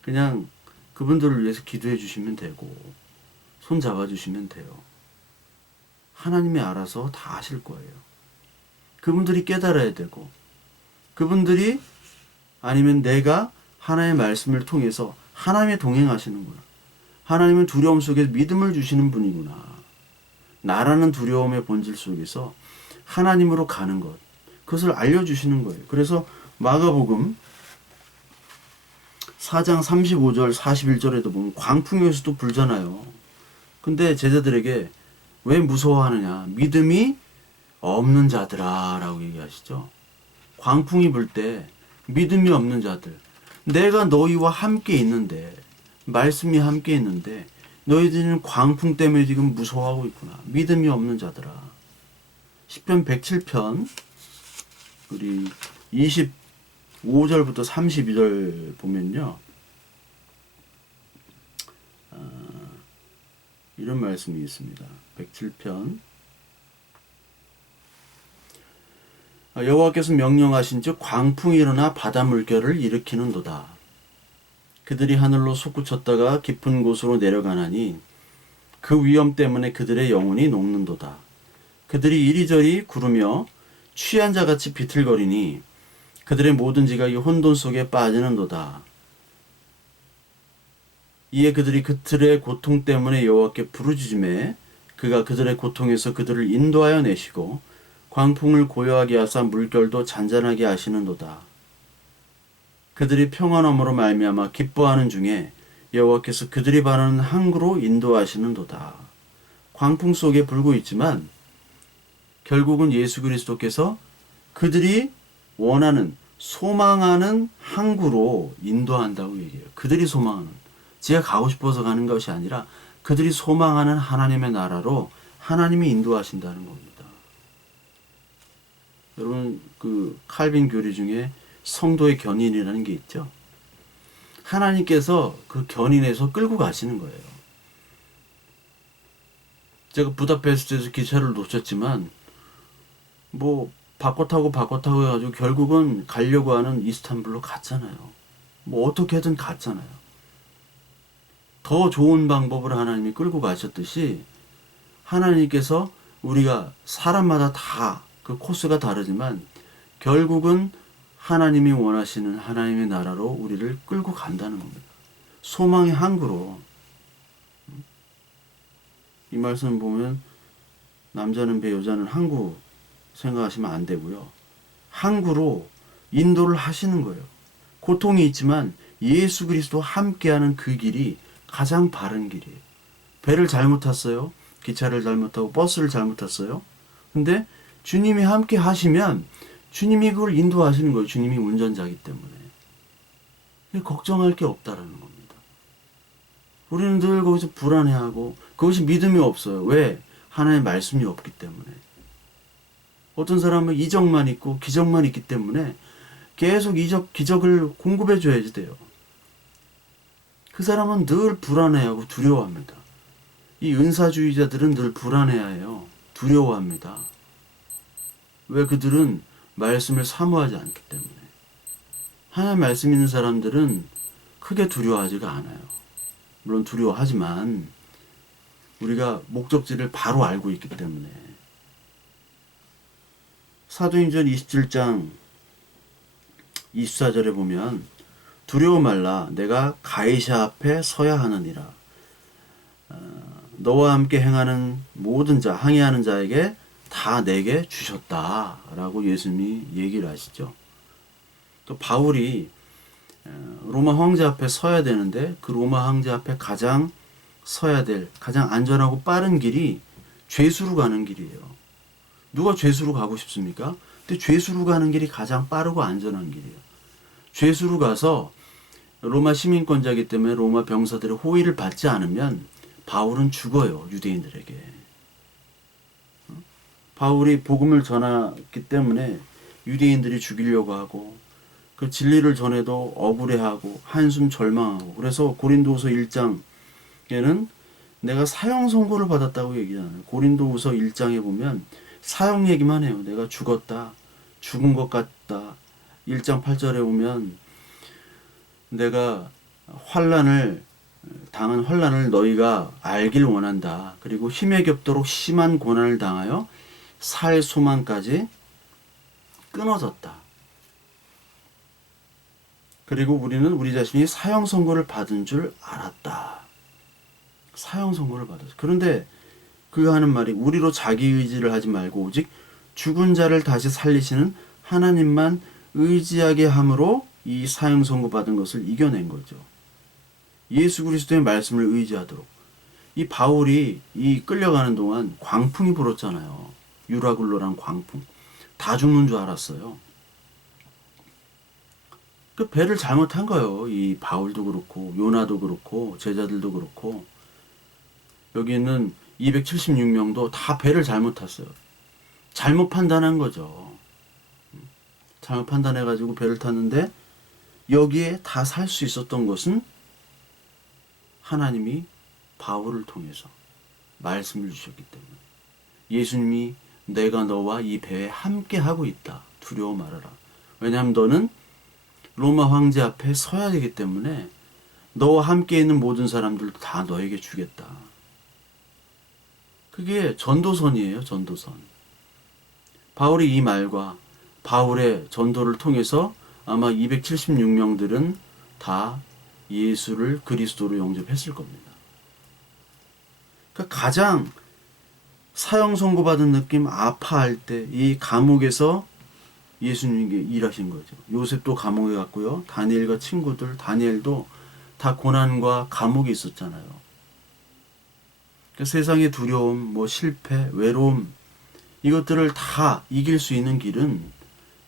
그냥 그분들을 위해서 기도해 주시면 되고 손 잡아 주시면 돼요. 하나님이 알아서 다 하실 거예요. 그분들이 깨달아야 되고 그분들이 아니면 내가 하나님의 말씀을 통해서 하나님의 동행하시는구나. 하나님은 두려움 속에서 믿음을 주시는 분이구나. 나라는 두려움의 본질 속에서 하나님으로 가는 것. 그것을 알려주시는 거예요. 그래서 마가복음 4장 35절 41절에도 보면 광풍에서도 불잖아요. 근데 제자들에게 왜 무서워하느냐, 믿음이 없는 자들아 라고 얘기하시죠. 광풍이 불 때 믿음이 없는 자들, 내가 너희와 함께 있는데, 말씀이 함께 있는데 너희들은 광풍 때문에 지금 무서워하고 있구나. 믿음이 없는 자들아. 시편 107편 우리 25절부터 32절 보면요, 이런 말씀이 있습니다. 107편 여호와께서 명령하신즉 광풍이 일어나 바다 물결을 일으키는도다. 그들이 하늘로 솟구쳤다가 깊은 곳으로 내려가나니 그 위험 때문에 그들의 영혼이 녹는도다. 그들이 이리저리 구르며 취한 자같이 비틀거리니 그들의 모든 지각이 혼돈 속에 빠지는도다. 이에 그들이 그들의 고통 때문에 여호와께 부르짖음에 그가 그들의 고통에서 그들을 인도하여 내시고 광풍을 고요하게 하사 물결도 잔잔하게 하시는도다. 그들이 평안함으로 말미암아 기뻐하는 중에 여호와께서 그들이 바라는 항구로 인도하시는도다. 광풍 속에 불고 있지만 결국은 예수 그리스도께서 그들이 원하는, 소망하는 항구로 인도한다고 얘기해요. 그들이 소망하는, 지가 가고 싶어서 가는 것이 아니라 그들이 소망하는 하나님의 나라로 하나님이 인도하신다는 겁니다. 여러분, 그 칼빈 교리 중에 성도의 견인이라는 게 있죠. 하나님께서 그 견인에서 끌고 가시는 거예요. 제가 부다페스트에서 기차를 놓쳤지만 뭐 바꿔 타고 해가지고 결국은 가려고 하는 이스탄불로 갔잖아요. 뭐 어떻게든 갔잖아요. 더 좋은 방법을 하나님이 끌고 가셨듯이 하나님께서, 우리가 사람마다 다 그 코스가 다르지만 결국은 하나님이 원하시는 하나님의 나라로 우리를 끌고 간다는 겁니다. 소망의 항구로. 이 말씀 보면 남자는 배, 여자는 항구 생각하시면 안 되고요. 항구로 인도를 하시는 거예요. 고통이 있지만 예수 그리스도와 함께하는 그 길이 가장 바른 길이에요. 배를 잘못 탔어요. 기차를 잘못 타고 버스를 잘못 탔어요. 근데 주님이 함께 하시면 주님이 그걸 인도하시는 거예요. 주님이 운전자이기 때문에. 걱정할 게 없다라는 겁니다. 우리는 늘 거기서 불안해하고 그것이 믿음이 없어요. 왜? 하나님의 말씀이 없기 때문에. 어떤 사람은 이적만 있고 기적만 있기 때문에 계속 이적, 기적을 공급해 줘야지 돼요. 그 사람은 늘 불안해하고 두려워합니다. 이 은사주의자들은 늘 불안해해요. 두려워합니다. 왜? 그들은 말씀을 사모하지 않기 때문에. 하나님 말씀 있는 사람들은 크게 두려워하지가 않아요. 물론 두려워하지만 우리가 목적지를 바로 알고 있기 때문에. 사도행전 27장 24절에 보면 두려워 말라, 내가 가이사 앞에 서야 하느니라. 너와 함께 행하는 모든 자, 항해하는 자에게 다 내게 주셨다라고 예수님이 얘기를 하시죠. 또 바울이 로마 황제 앞에 서야 되는데 그 로마 황제 앞에 가장 서야 될, 가장 안전하고 빠른 길이 죄수로 가는 길이에요. 누가 죄수로 가고 싶습니까? 근데 죄수로 가는 길이 가장 빠르고 안전한 길이에요. 죄수로 가서 로마 시민권자이기 때문에 로마 병사들의 호의를 받지 않으면 바울은 죽어요. 유대인들에게. 바울이 복음을 전하기 때문에 유대인들이 죽이려고 하고 그 진리를 전해도 억울해하고 한숨 절망하고, 그래서 고린도후서 1장에는 내가 사형 선고를 받았다고 얘기하잖아요. 고린도후서 1장에 보면 사형 얘기만 해요. 내가 죽었다, 죽은 것 같다. 1장 8절에 보면 내가 당한 환난을 너희가 알길 원한다. 그리고 힘에 겹도록 심한 고난을 당하여 살 소망까지 끊어졌다. 그리고 우리는 우리 자신이 사형 선고를 받은 줄 알았다. 사형 선고를 받았어. 그런데 그가 하는 말이, 우리로 자기 의지를 하지 말고 오직 죽은 자를 다시 살리시는 하나님만 의지하게 함으로 이 사형 선고받은 것을 이겨낸 거죠. 예수 그리스도의 말씀을 의지하도록. 이 바울이 이 끌려가는 동안 광풍이 불었잖아요. 유라굴로란 광풍. 다 죽는 줄 알았어요. 그 배를 잘못한 거예요. 이 바울도 그렇고 요나도 그렇고 제자들도 그렇고 여기 있는 276명도 다 배를 잘못 탔어요. 잘못 판단한 거죠. 잘못 판단해가지고 배를 탔는데 여기에 다 살 수 있었던 것은 하나님이 바울을 통해서 말씀을 주셨기 때문에 예수님이 내가 너와 이 배에 함께 하고 있다. 두려워 말아라. 왜냐하면 너는 로마 황제 앞에 서야 되기 때문에 너와 함께 있는 모든 사람들도 다 너에게 주겠다. 그게 전도선이에요. 전도선. 바울이 이 말과 바울의 전도를 통해서 아마 276명들은 다 예수를 그리스도로 영접했을 겁니다. 그러니까 가장 사형 선고받은 느낌, 아파할 때 이 감옥에서 예수님께 일하신 거죠. 요셉도 감옥에 갔고요. 다니엘과 친구들, 다니엘도 다 고난과 감옥에 있었잖아요. 그러니까 세상의 두려움, 뭐 실패, 외로움 이것들을 다 이길 수 있는 길은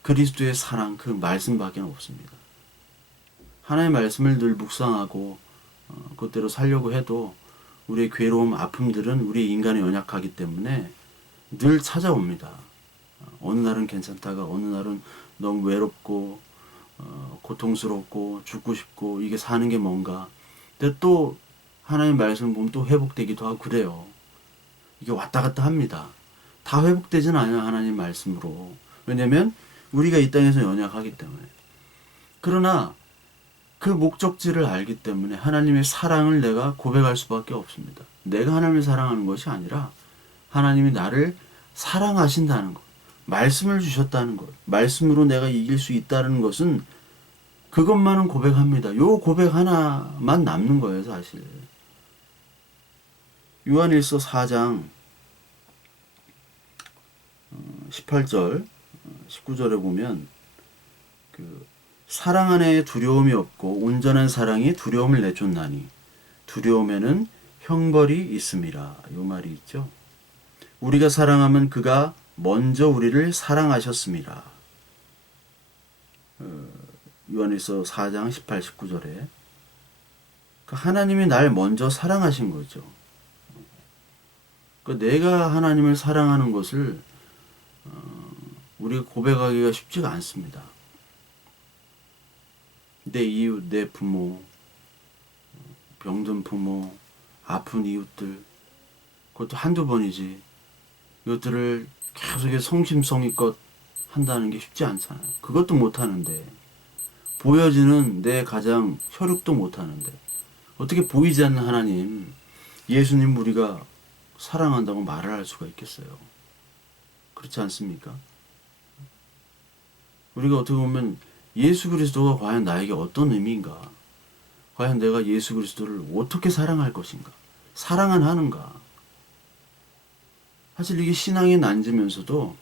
그리스도의 사랑, 그 말씀밖에 없습니다. 하나님의 말씀을 늘 묵상하고 그것대로 살려고 해도 우리의 괴로움, 아픔들은 우리 인간의 연약하기 때문에 늘 찾아옵니다. 어느 날은 괜찮다가 어느 날은 너무 외롭고 고통스럽고 죽고 싶고 이게 사는 게 뭔가. 근데 또 하나님의 말씀 보면 또 회복되기도 하고 그래요. 이게 왔다 갔다 합니다. 다 회복되진 않아요. 하나님 말씀으로. 왜냐면 우리가 이 땅에서 연약하기 때문에. 그러나 그 목적지를 알기 때문에 하나님의 사랑을 내가 고백할 수밖에 없습니다. 내가 하나님을 사랑하는 것이 아니라 하나님이 나를 사랑하신다는 것, 말씀을 주셨다는 것, 말씀으로 내가 이길 수 있다는 것은 그것만은 고백합니다. 요 고백 하나만 남는 거예요, 사실. 요한일서 4장 18절, 19절에 보면 사랑 안에 두려움이 없고 온전한 사랑이 두려움을 내쫓나니 두려움에는 형벌이 있음이라. 요 말이 있죠. 우리가 사랑하면 그가 먼저 우리를 사랑하셨습니다. 요한일서 4장 18, 19절에 하나님이 날 먼저 사랑하신 거죠. 내가 하나님을 사랑하는 것을 우리가 고백하기가 쉽지가 않습니다. 내 이웃, 내 부모, 병든 부모, 아픈 이웃들, 그것도 한두 번이지. 이것들을 계속 성심성의껏 한다는 게 쉽지 않잖아요. 그것도 못하는데, 보여지는 내 가장 혈육도 못하는데, 어떻게 보이지 않는 하나님, 예수님 우리가 사랑한다고 말을 할 수가 있겠어요? 그렇지 않습니까? 우리가 어떻게 보면 예수 그리스도가 과연 나에게 어떤 의미인가? 과연 내가 예수 그리스도를 어떻게 사랑할 것인가? 사랑은 하는가? 사실 이게 신앙에 앉으면서도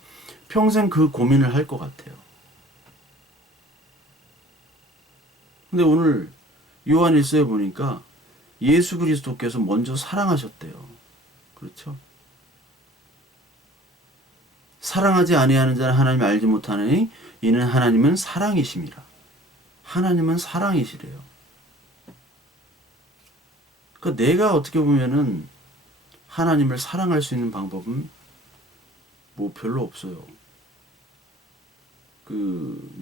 평생 그 고민을 할 것 같아요. 근데 오늘 요한일서에 보니까 예수 그리스도께서 먼저 사랑하셨대요. 그렇죠? 사랑하지 아니하는 자는 하나님을 알지 못하느니 이는 하나님은 사랑이심이라. 하나님은 사랑이시래요. 그러니까 내가 어떻게 보면은 하나님을 사랑할 수 있는 방법은 뭐 별로 없어요.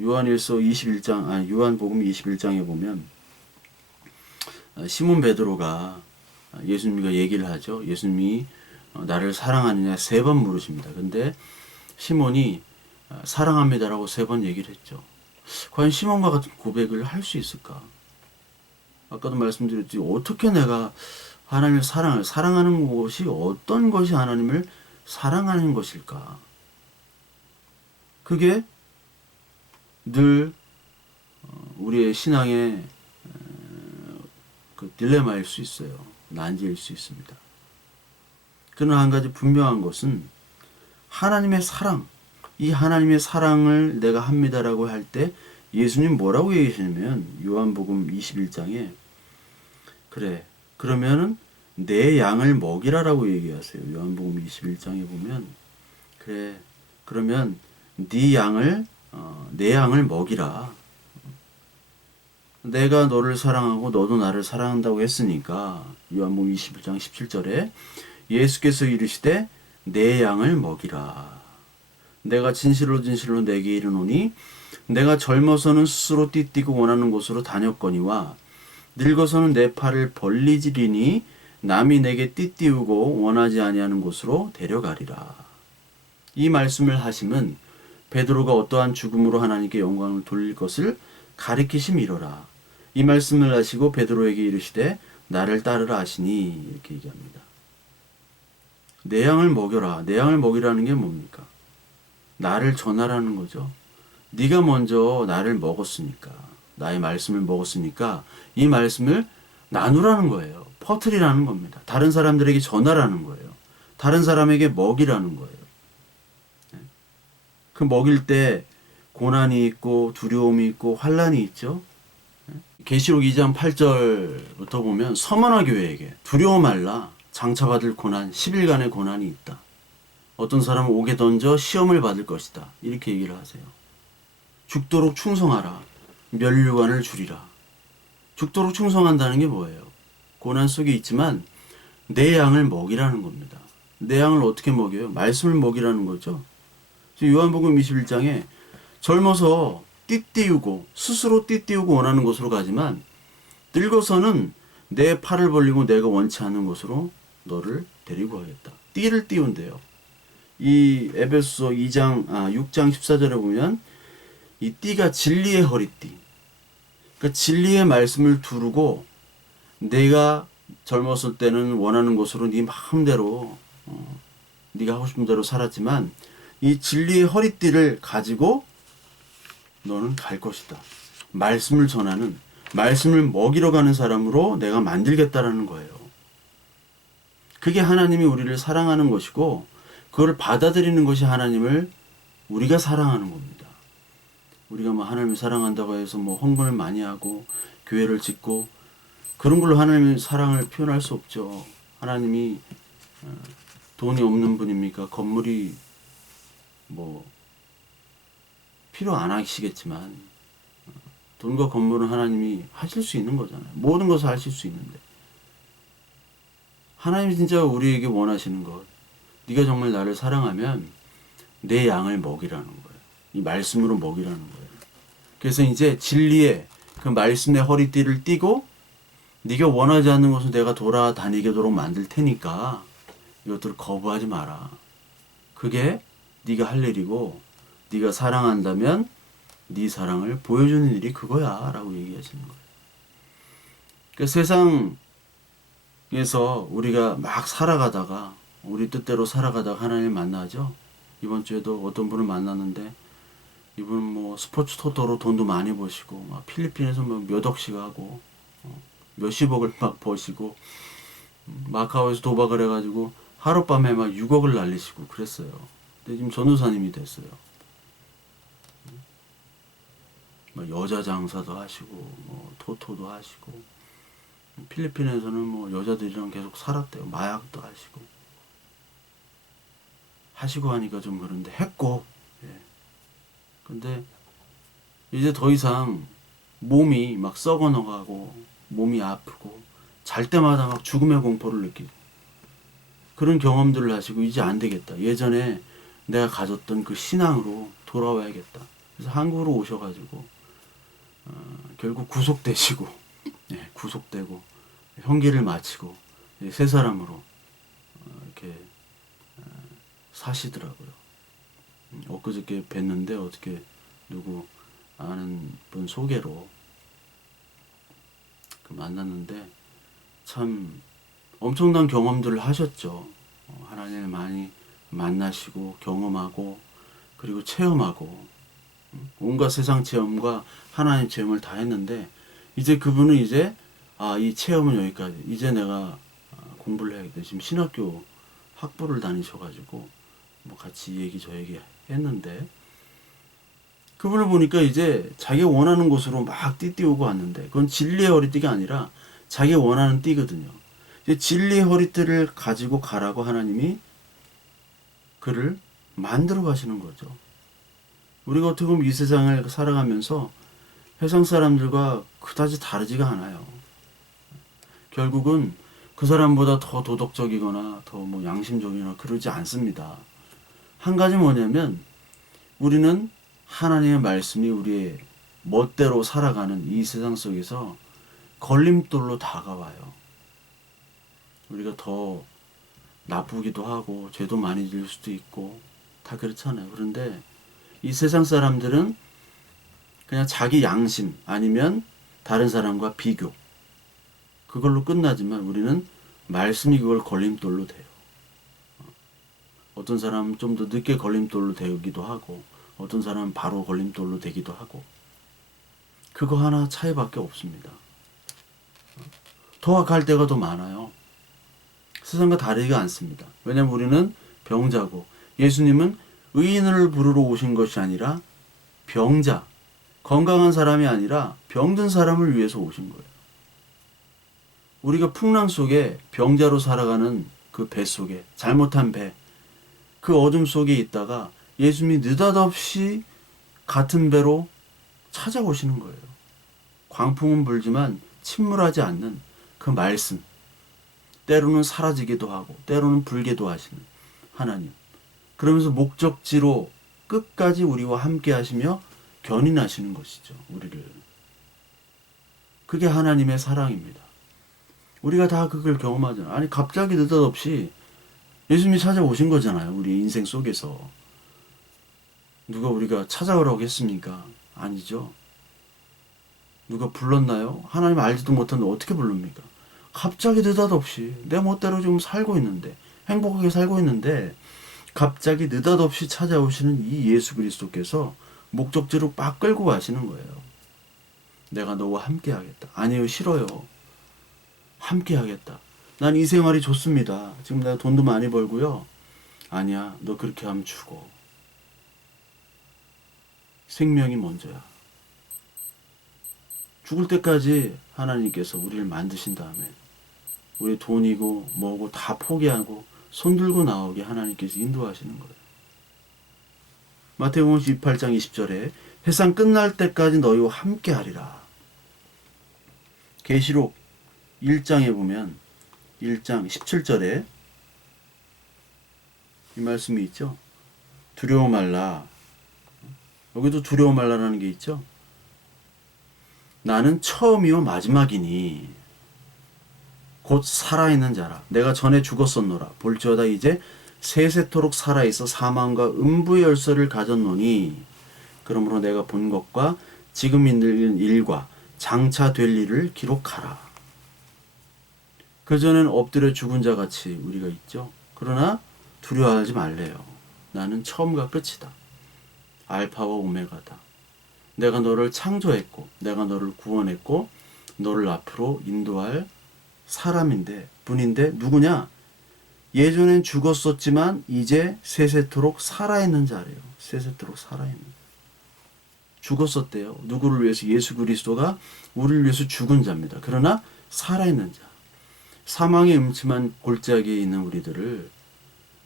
요한일서 21장, 요한복음 21장에 보면 시몬 베드로가 예수님과 얘기를 하죠. 예수님이 나를 사랑하느냐 3번 물으십니다. 근데 시몬이 사랑합니다라고 3번 얘기를 했죠. 과연 시몬과 같은 고백을 할 수 있을까? 아까도 말씀드렸지, 어떻게 내가 하나님을 사랑하는 것이 어떤 것이 하나님을 사랑하는 것일까? 그게 늘 우리의 신앙의 그 딜레마일 수 있어요. 난제일 수 있습니다. 그러나 한 가지 분명한 것은 하나님의 사랑, 이 하나님의 사랑을 내가 합니다라고 할 때 예수님 뭐라고 얘기하시냐면 요한복음 21장에 그래 그러면은 내 양을 먹이라라고 얘기하세요. 요한복음 21장에 보면 그래 그러면 네 양을 내 양을 먹이라. 내가 너를 사랑하고 너도 나를 사랑한다고 했으니까 요한복음 21장 17절에 예수께서 이르시되 내 양을 먹이라. 내가 진실로 진실로 내게 이르노니 내가 젊어서는 스스로 띠띠고 원하는 곳으로 다녔거니와 늙어서는 내 팔을 벌리지리니 남이 내게 띠띠우고 원하지 아니하는 곳으로 데려가리라. 이 말씀을 하심은 베드로가 어떠한 죽음으로 하나님께 영광을 돌릴 것을 가리키심이로라. 이 말씀을 하시고 베드로에게 이르시되 나를 따르라 하시니 이렇게 얘기합니다. 내 양을 먹여라. 내 양을 먹이라는 게 뭡니까? 나를 전하라는 거죠. 네가 먼저 나를 먹었으니까 나의 말씀을 먹었으니까 이 말씀을 나누라는 거예요. 퍼뜨리라는 겁니다. 다른 사람들에게 전하라는 거예요. 다른 사람에게 먹이라는 거예요. 그 먹일 때 고난이 있고 두려움이 있고 환란이 있죠. 계시록 2장 8절부터 보면 서머나 교회에게 두려워 말라. 장차받을 고난 10일간의 고난이 있다. 어떤 사람은 옥에 던져 시험을 받을 것이다. 이렇게 얘기를 하세요. 죽도록 충성하라. 면류관을 주리라. 죽도록 충성한다는 게 뭐예요? 고난 속에 있지만 내 양을 먹이라는 겁니다. 내 양을 어떻게 먹여요? 말씀을 먹이라는 거죠. 요한복음 21장에 젊어서 띠띠우고 스스로 띠띠우고 원하는 곳으로 가지만 늙어서는 내 팔을 벌리고 내가 원치 않는 곳으로 너를 데리고 가겠다. 띠를 띄운대요. 이 에베소서 6장 14절에 보면 이 띠가 진리의 허리띠. 그러니까 진리의 말씀을 두르고 내가 젊었을 때는 원하는 곳으로 네 마음대로 네가 하고 싶은 대로 살았지만 이 진리의 허리띠를 가지고 너는 갈 것이다. 말씀을 전하는 말씀을 먹이러 가는 사람으로 내가 만들겠다라는 거예요. 그게 하나님이 우리를 사랑하는 것이고 그걸 받아들이는 것이 하나님을 우리가 사랑하는 겁니다. 우리가 뭐 하나님을 사랑한다고 해서 뭐 헌금을 많이 하고 교회를 짓고 그런 걸로 하나님의 사랑을 표현할 수 없죠. 하나님이 돈이 없는 분입니까? 건물이 뭐 필요 안 하시겠지만 돈과 건물은 하나님이 하실 수 있는 거잖아요. 모든 것을 하실 수 있는데 하나님이 진짜 우리에게 원하시는 것 네가 정말 나를 사랑하면 내 양을 먹이라는 거예요. 이 말씀으로 먹이라는 거예요. 그래서 이제 진리의 그 말씀의 허리띠를 띠고 네가 원하지 않는 것을 내가 돌아다니도록 만들 테니까 이것들을 거부하지 마라. 그게 네가 할 일이고 네가 사랑한다면 네 사랑을 보여주는 일이 그거야 라고 얘기하시는 거예요. 그러니까 세상에서 우리가 막 살아가다가 우리 뜻대로 살아가다가 하나님 만나죠. 이번 주에도 어떤 분을 만났는데 이분은 뭐 스포츠 토토로 돈도 많이 버시고 막 필리핀에서 뭐 몇 억씩 하고 몇십억을 막 버시고 마카오에서 도박을 해가지고 하룻밤에 막 6억을 날리시고 그랬어요. 근데 지금 전도사님이 됐어요. 막 여자 장사도 하시고 뭐 토토도 하시고 필리핀에서는 뭐 여자들이랑 계속 살았대요. 마약도 하시고 하니까 좀 그런데 했고 근데 이제 더 이상 몸이 막 썩어나가고 몸이 아프고 잘 때마다 막 죽음의 공포를 느끼고 그런 경험들을 하시고 이제 안 되겠다. 예전에 내가 가졌던 그 신앙으로 돌아와야겠다. 그래서 한국으로 오셔가지고 결국 구속되시고 구속되고 형기를 마치고 새 사람으로 이렇게 사시더라고요. 엊그저께 뵀는데 어떻게 누구 아는 분 소개로 만났는데 참 엄청난 경험들을 하셨죠. 하나님을 많이 만나시고 경험하고 그리고 체험하고 온갖 세상 체험과 하나님 체험을 다 했는데 이제 그분은 이제 이 체험은 여기까지. 이제 내가 공부를 해야겠다. 지금 신학교 학부를 다니셔가지고 뭐 같이 이 얘기 저 얘기 했는데 그분을 보니까 이제 자기가 원하는 곳으로 막 띠띠오고 왔는데 그건 진리의 허리띠가 아니라 자기가 원하는 띠거든요. 이제 진리의 허리띠를 가지고 가라고 하나님이 그를 만들어 가시는 거죠. 우리가 어떻게 보면 이 세상을 살아가면서 세상 사람들과 그다지 다르지가 않아요. 결국은 그 사람보다 더 도덕적이거나 더 뭐 양심적이거나 그러지 않습니다. 한 가지 뭐냐면 우리는 하나님의 말씀이 우리의 멋대로 살아가는 이 세상 속에서 걸림돌로 다가와요. 우리가 더 나쁘기도 하고 죄도 많이 질 수도 있고 다 그렇잖아요. 그런데 이 세상 사람들은 그냥 자기 양심 아니면 다른 사람과 비교 그걸로 끝나지만 우리는 말씀이 그걸 걸림돌로 돼요. 어떤 사람은 좀 더 늦게 걸림돌로 되기도 하고 어떤 사람은 바로 걸림돌로 되기도 하고 그거 하나 차이밖에 없습니다. 더 갈 때가 더 많아요. 세상과 다르지가 않습니다. 왜냐하면 우리는 병자고 예수님은 의인을 부르러 오신 것이 아니라 병자, 건강한 사람이 아니라 병든 사람을 위해서 오신 거예요. 우리가 풍랑 속에 병자로 살아가는 그 배 속에 잘못한 배, 그 어둠 속에 있다가 예수님이 느닷없이 같은 배로 찾아오시는 거예요. 광풍은 불지만 침몰하지 않는 그 말씀. 때로는 사라지기도 하고 때로는 불게도 하시는 하나님. 그러면서 목적지로 끝까지 우리와 함께 하시며 견인하시는 것이죠. 우리를. 그게 하나님의 사랑입니다. 우리가 다 그걸 경험하잖아요. 아니 갑자기 느닷없이 예수님이 찾아오신 거잖아요. 우리 인생 속에서. 누가 우리가 찾아오라고 했습니까? 아니죠. 누가 불렀나요? 하나님 알지도 못하는데 어떻게 부릅니까? 갑자기 느닷없이 내 멋대로 지금 살고 있는데 행복하게 살고 있는데 갑자기 느닷없이 찾아오시는 이 예수 그리스도께서 목적지로 막 끌고 가시는 거예요. 내가 너와 함께 하겠다. 아니요, 싫어요. 함께 하겠다. 난 이 생활이 좋습니다. 지금 내가 돈도 많이 벌고요. 아니야, 너 그렇게 하면 죽어. 생명이 먼저야. 죽을 때까지 하나님께서 우리를 만드신 다음에 우리 돈이고 뭐고 다 포기하고 손 들고 나오게 하나님께서 인도하시는 거예요. 마태복음 28장 20절에 세상 끝날 때까지 너희와 함께 하리라. 계시록 1장에 보면 1장 17절에 이 말씀이 있죠. 두려워 말라. 여기도 두려워 말라라는 게 있죠. 나는 처음이요 마지막이니 곧 살아있는 자라. 내가 전에 죽었었노라. 볼지어다 이제 세세토록 살아있어 사망과 음부의 열쇠를 가졌노니 그러므로 내가 본 것과 지금 있는 일과 장차 될 일을 기록하라. 그전엔 엎드려 죽은 자 같이 우리가 있죠. 그러나 두려워하지 말래요. 나는 처음과 끝이다. 알파와 오메가다. 내가 너를 창조했고 내가 너를 구원했고 너를 앞으로 인도할 사람인데 분인데 누구냐? 예전엔 죽었었지만 이제 세세토록 살아있는 자래요. 세세토록 살아있는. 죽었었대요. 누구를 위해서? 예수 그리스도가 우리를 위해서 죽은 자입니다. 그러나 살아있는 자. 사망의 음침한 골짜기에 있는 우리들을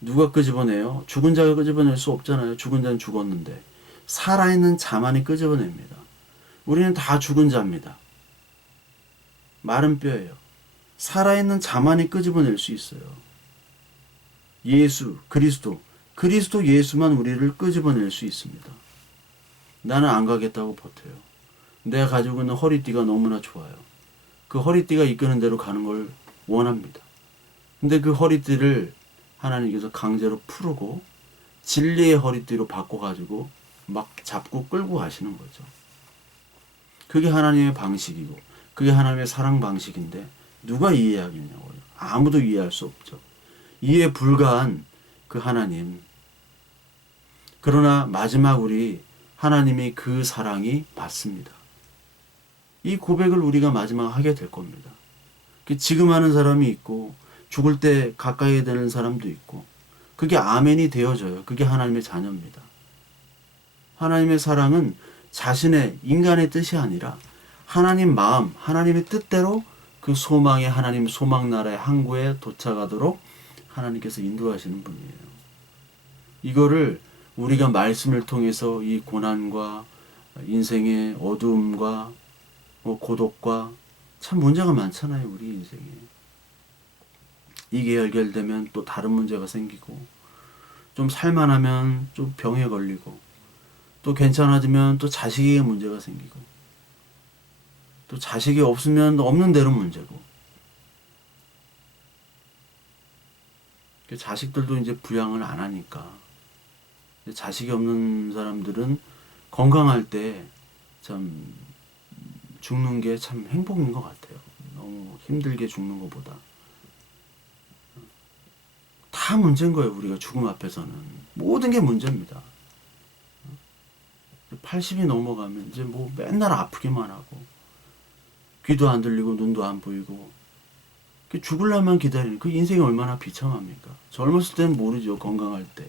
누가 끄집어내요? 죽은 자가 끄집어낼 수 없잖아요. 죽은 자는 죽었는데. 살아있는 자만이 끄집어냅니다. 우리는 다 죽은 자입니다. 마른 뼈예요. 살아있는 자만이 끄집어낼 수 있어요. 예수, 그리스도 예수만 우리를 끄집어낼 수 있습니다. 나는 안 가겠다고 버텨요. 내가 가지고 있는 허리띠가 너무나 좋아요. 그 허리띠가 이끄는 대로 가는 걸 원합니다. 근데 그 허리띠를 하나님께서 강제로 풀고 진리의 허리띠로 바꿔가지고 막 잡고 끌고 가시는 거죠. 그게 하나님의 방식이고 그게 하나님의 사랑 방식인데 누가 이해하겠냐고요. 아무도 이해할 수 없죠. 이해 불가한 그 하나님. 그러나 마지막 우리 하나님이 그 사랑이 맞습니다. 이 고백을 우리가 마지막 하게 될 겁니다. 지금 하는 사람이 있고 죽을 때 가까이 되는 사람도 있고 그게 아멘이 되어져요. 그게 하나님의 자녀입니다. 하나님의 사랑은 자신의 인간의 뜻이 아니라 하나님 마음, 하나님의 뜻대로 그 소망의 하나님 소망 나라의 항구에 도착하도록 하나님께서 인도하시는 분이에요. 이거를 우리가 말씀을 통해서 이 고난과 인생의 어두움과 고독과 참 문제가 많잖아요, 우리 인생에. 이게 해결되면 또 다른 문제가 생기고, 좀 살만하면 좀 병에 걸리고, 또 괜찮아지면 또 자식에게 문제가 생기고, 또 자식이 없으면 없는 대로 문제고. 자식들도 이제 부양을 안 하니까. 자식이 없는 사람들은 건강할 때 참 죽는 게 참 행복인 것 같아요. 너무 힘들게 죽는 것보다. 다 문제인 거예요, 우리가 죽음 앞에서는. 모든 게 문제입니다. 80이 넘어가면 이제 뭐 맨날 아프기만 하고, 귀도 안 들리고, 눈도 안 보이고, 죽으려면 기다리는 그 인생이 얼마나 비참합니까? 젊었을 때는 모르죠, 건강할 때.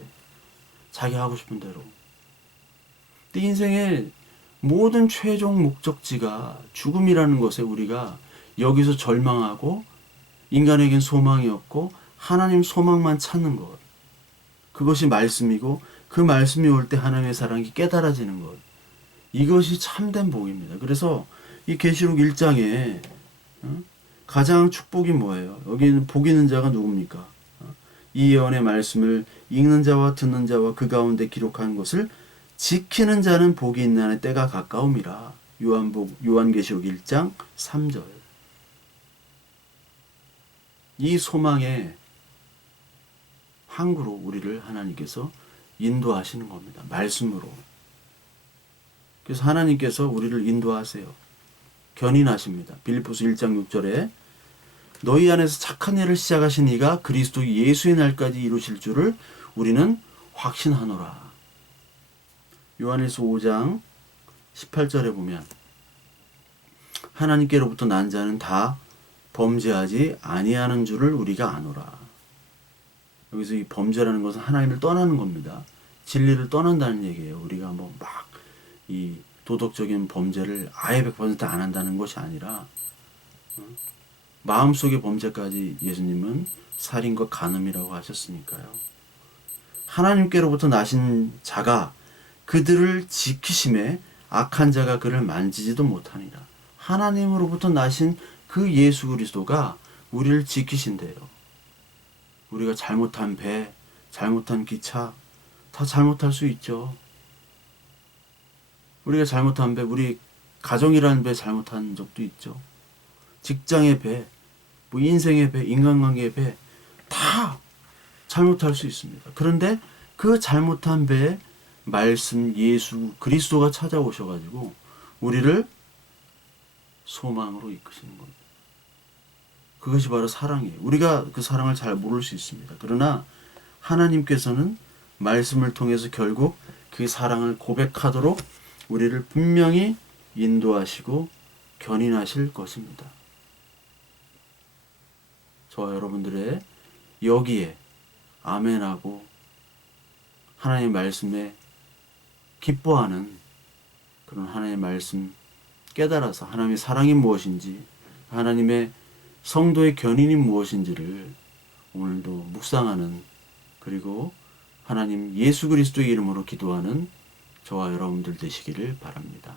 자기 하고 싶은 대로. 근데 인생의 모든 최종 목적지가 죽음이라는 것에 우리가 여기서 절망하고 인간에겐 소망이 없고 하나님 소망만 찾는 것. 그것이 말씀이고 그 말씀이 올 때 하나님의 사랑이 깨달아지는 것. 이것이 참된 복입니다. 그래서 이 계시록 1장에 가장 축복이 뭐예요? 여기는 복 있는 자가 누굽니까? 이 예언의 말씀을 읽는 자와 듣는 자와 그 가운데 기록한 것을 지키는 자는 복이 있나니 때가 가까움이라. 요한계시록 1장 3절. 이 소망의 항구로 우리를 하나님께서 인도하시는 겁니다. 말씀으로. 그래서 하나님께서 우리를 인도하세요. 견인하십니다. 빌립보서 1장 6절에 너희 안에서 착한 일을 시작하신 이가 그리스도 예수의 날까지 이루실 줄을 우리는 확신하노라. 요한일서 5장 18절에 보면 하나님께로부터 난 자는 다 범죄하지 아니하는 줄을 우리가 아노라. 여기서 이 범죄라는 것은 하나님을 떠나는 겁니다. 진리를 떠난다는 얘기예요. 우리가 뭐 막 이 도덕적인 범죄를 아예 100% 안 한다는 것이 아니라 마음속의 범죄까지 예수님은 살인과 간음이라고 하셨으니까요. 하나님께로부터 나신 자가 그들을 지키심에 악한 자가 그를 만지지도 못하니라. 하나님으로부터 나신 그 예수 그리스도가 우리를 지키신대요. 우리가 잘못한 배, 잘못한 기차 다 잘못할 수 있죠. 우리가 잘못한 배, 우리 가정이라는 배 잘못한 적도 있죠. 직장의 배, 뭐 인생의 배, 인간관계의 배 다 잘못할 수 있습니다. 그런데 그 잘못한 배에 말씀 예수 그리스도가 찾아오셔가지고 우리를 소망으로 이끄시는 겁니다. 그것이 바로 사랑이에요. 우리가 그 사랑을 잘 모를 수 있습니다. 그러나 하나님께서는 말씀을 통해서 결국 그 사랑을 고백하도록 우리를 분명히 인도하시고 견인하실 것입니다. 저와 여러분들의 여기에 아멘하고 하나님의 말씀에 기뻐하는 그런 하나님의 말씀 깨달아서 하나님의 사랑이 무엇인지 하나님의 성도의 견인이 무엇인지를 오늘도 묵상하는 그리고 하나님 예수 그리스도의 이름으로 기도하는 저와 여러분들 되시기를 바랍니다.